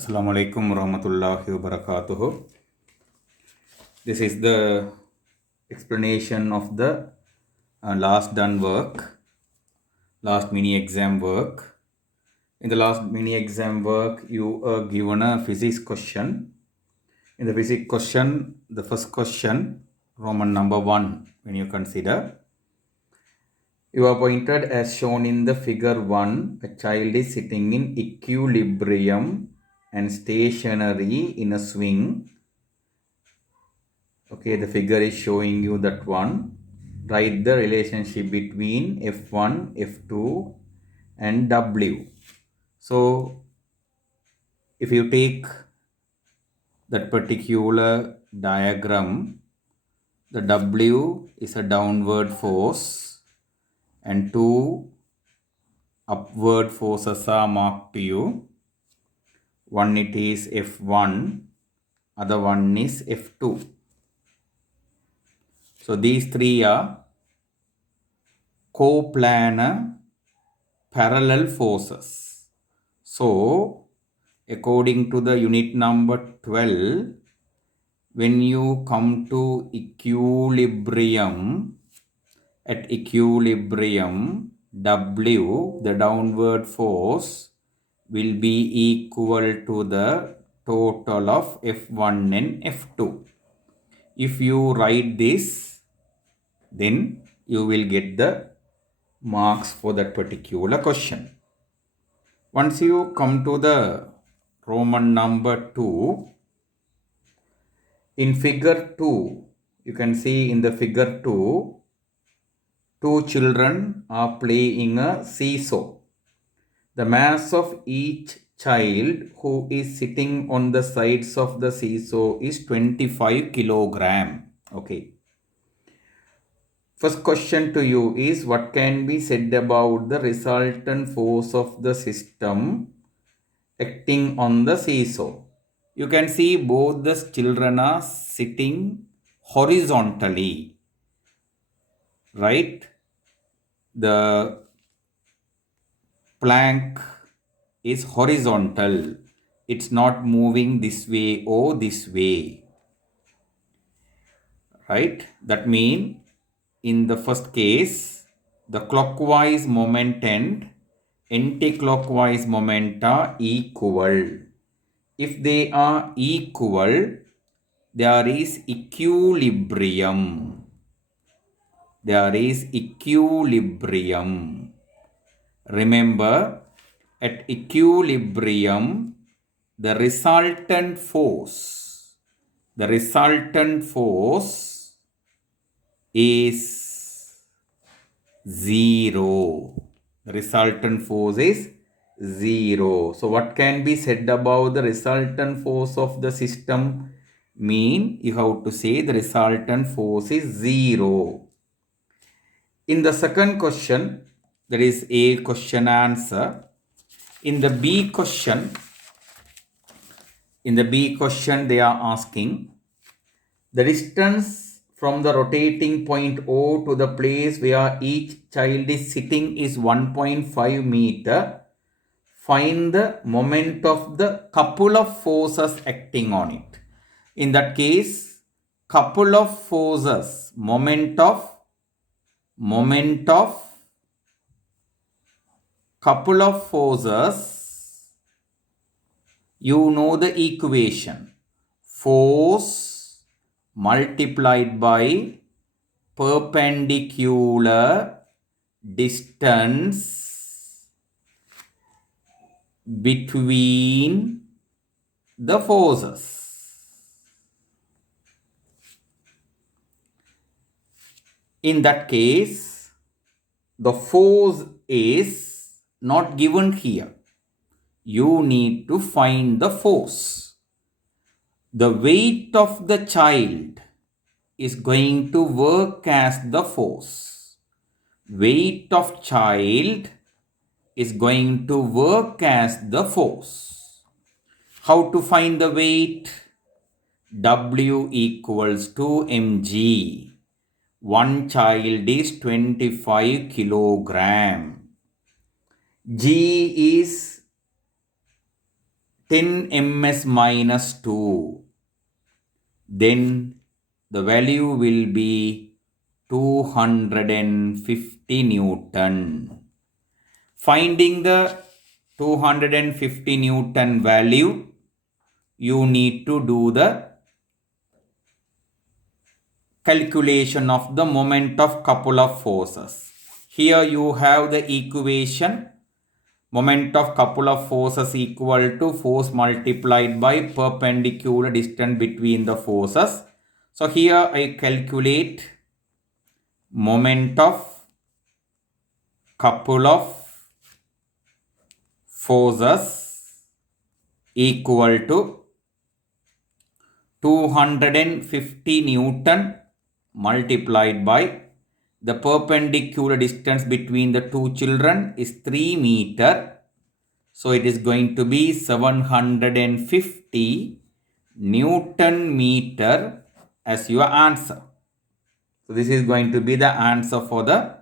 Assalamu alaikum warahmatullahi wabarakatuh. This is the explanation of the last done work, last mini exam work. In the last mini exam work, you are given a physics question. In the physics question, the first question, Roman number 1, when you consider, you are pointed as shown in the figure 1, a child is sitting in equilibrium and stationary in a swing. Okay, the figure is showing you that one. Write the relationship between F1, F2 and W. So, if you take that particular diagram, the W is a downward force and two upward forces are marked to you. One it is F1, other one is F2. So, these three are coplanar parallel forces. So, according to the unit number 12, when you come to equilibrium, at equilibrium, W, the downward force, will be equal to the total of F1 and F2. If you write this, then you will get the marks for that particular question. Once you come to the Roman number 2, in figure 2, you can see in the figure 2, two children are playing a seesaw. The mass of each child who is sitting on the sides of the seesaw is 25 kilogram. Okay. First question to you is, what can be said about the resultant force of the system acting on the seesaw? You can see both the children are sitting horizontally, right? The plank is horizontal. It's not moving this way or this way, right? That means in the first case, the clockwise moment and anti-clockwise moment are equal. If they are equal, there is equilibrium. There is equilibrium. Remember, at equilibrium, the resultant force is 0. The resultant force is 0. So what can be said about the resultant force of the system? Mean you have to say the resultant force is 0. In the second question, there is A question answer. In the B question, they are asking the distance from the rotating point O to the place where each child is sitting is 1.5 meter. Find the moment of the couple of forces acting on it. In that case, couple of forces, moment of couple of forces, you know the equation. Force multiplied by perpendicular distance between the forces. In that case, the force is not given here. You need to find the force. The weight of the child is going to work as the force. Weight of child is going to work as the force. How to find the weight? W equals to mg. One child is 25 kilogram. G is 10 ms minus 2, then the value will be 250 Newton. Finding the 250 Newton value, you need to do the calculation of the moment of couple of forces. Here you have the equation. Moment of couple of forces equal to force multiplied by perpendicular distance between the forces. So here I calculate moment of couple of forces equal to 250 Newton multiplied by the perpendicular distance between the two children is 3 meter. So it is going to be 750 Newton meter as your answer. So this is going to be the answer for the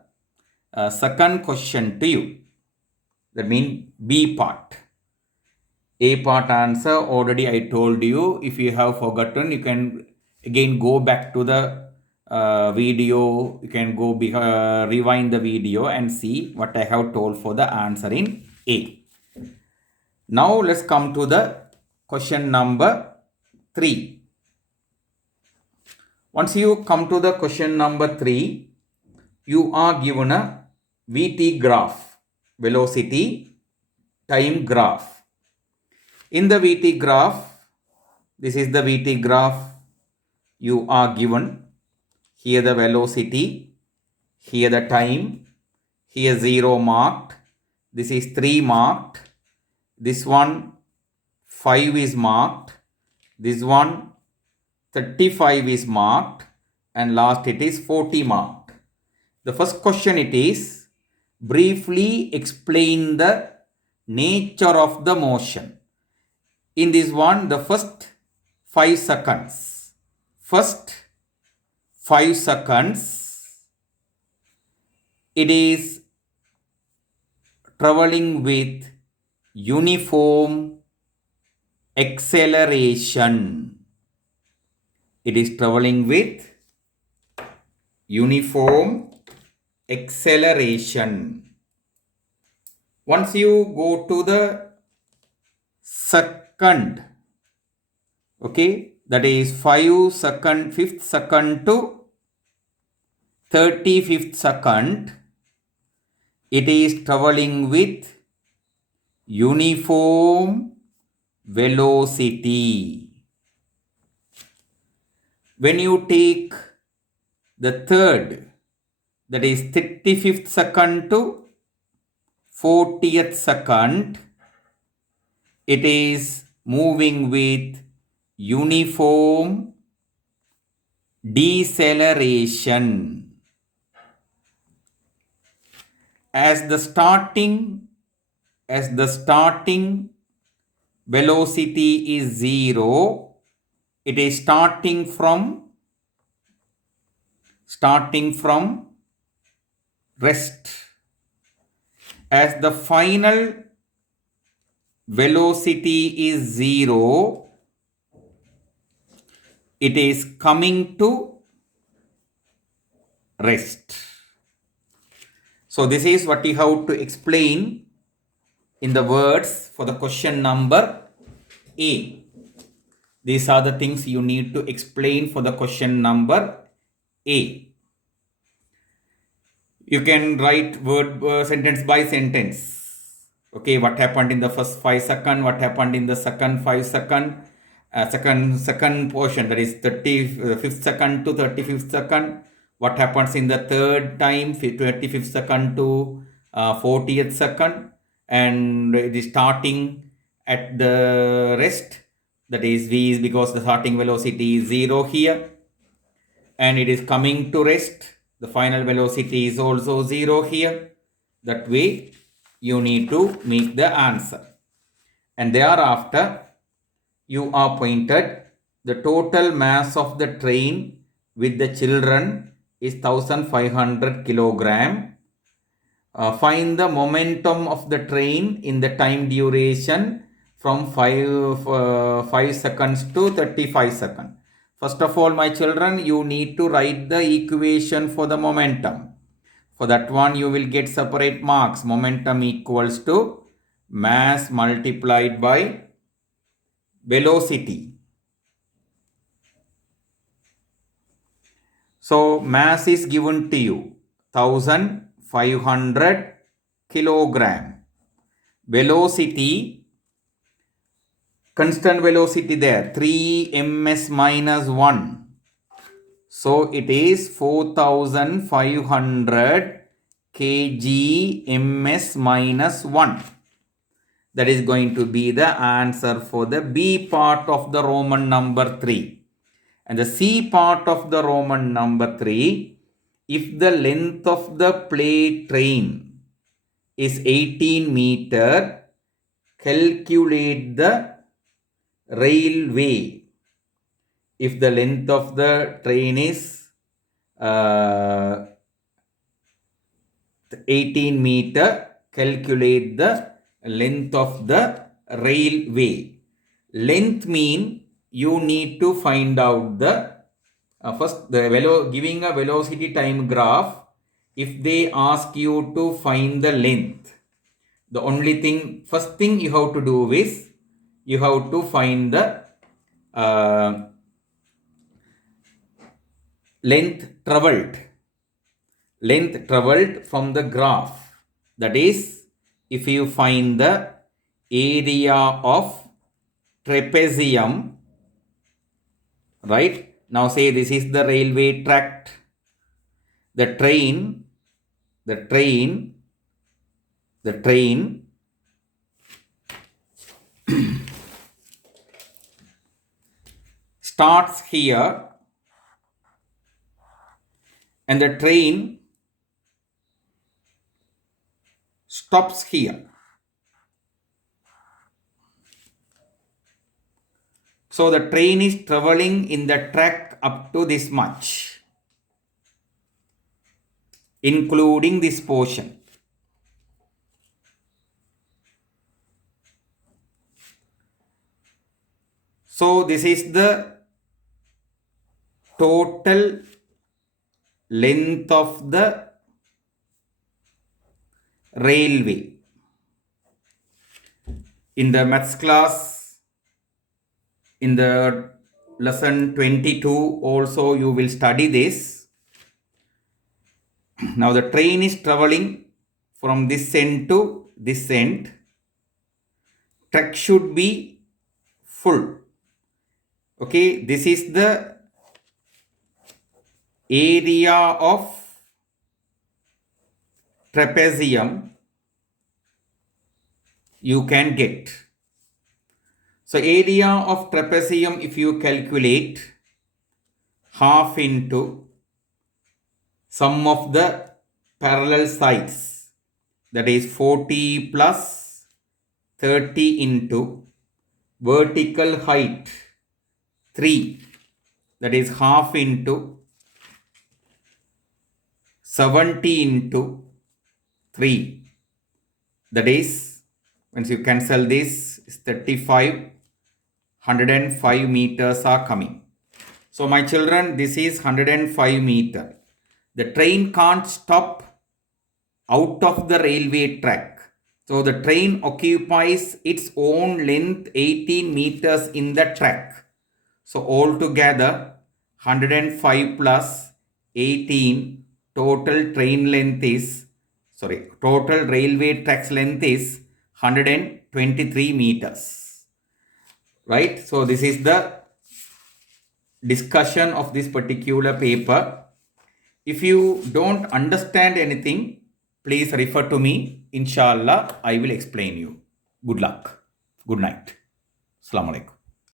second question to you. That means B part. A part answer already I told you. If you have forgotten, you can again go back to the video. You can go rewind the video and see what I have told for the answer in A. Now let's come to the question number 3. Once you come to the question number 3, you are given a VT graph, velocity time graph. In the VT graph, this is the VT graph you are given. Here the velocity, here the time, here 0 marked, this is 3 marked, this one 5 is marked, this one 35 is marked, and last it is 40 marked. The first question it is, briefly explain the nature of the motion. In this one, the first 5 seconds, it is traveling with uniform acceleration. It is traveling with uniform acceleration. Once you go to the second, okay, that is 5 second, 5th second to 35th second, it is traveling with uniform velocity. When you take the third, that is 35th second to 40th second, it is moving with uniform deceleration. As the starting velocity is 0, it is starting from rest. As the final velocity is 0, it is coming to rest. So this is what you have to explain in the words for the question number A. These are the things you need to explain for the question number A. You can write word sentence by sentence. Okay, what happened in the first 5 seconds, what happened in the second 5 seconds, second portion, that is 35th second to 35th second, what happens in the third time, 25th second to 40th second, and it is starting at the rest, that is V is because the starting velocity is 0 here, and it is coming to rest, the final velocity is also 0 here. That way you need to make the answer. And thereafter you are pointed the total mass of the train with the children is 1500 kilogram. Find the momentum of the train in the time duration from 5 seconds to 35 seconds. First of all, my children, you need to write the equation for the momentum. For that one, you will get separate marks. Momentum equals to mass multiplied by velocity. So mass is given to you 1500 kilogram. Velocity, constant velocity there, 3 ms minus 1. So it is 4500 kg ms minus 1. That is going to be the answer for the B part of the Roman number 3. And the C part of the Roman number 3, if the length of the plate train is 18 meter, calculate the railway. If the length of the train is 18 meter, calculate the length of the railway. Length mean you need to find out the first giving a velocity time graph. If they ask you to find the length, the only thing, first thing you have to do is you have to find the length traveled from the graph. That is, if you find the area of trapezium, right? Now say this is the railway tract. The train starts here and the train stops here. So the train is traveling in the track up to this much, including this portion. So this is the total length of the railway. In the maths class, in the lesson 22 also you will study this. Now the train is traveling from this end to this end. Track should be full. Okay, this is the area of trapezium you can get. So area of trapezium, if you calculate half into sum of the parallel sides, that is 40 plus 30 into vertical height 3, that is half into 70 into 3, that is, once you cancel this, is 35, 105 meters are coming. So my children, this is 105 meter. The train can't stop out of the railway track. So the train occupies its own length 18 meters in the track. So altogether 105 plus 18, total train length is, total railway track's length is 123 meters. Right? So this is the discussion of this particular paper. If you don't understand anything, please refer to me. Inshallah, I will explain you. Good luck. Good night. Assalamu alaikum.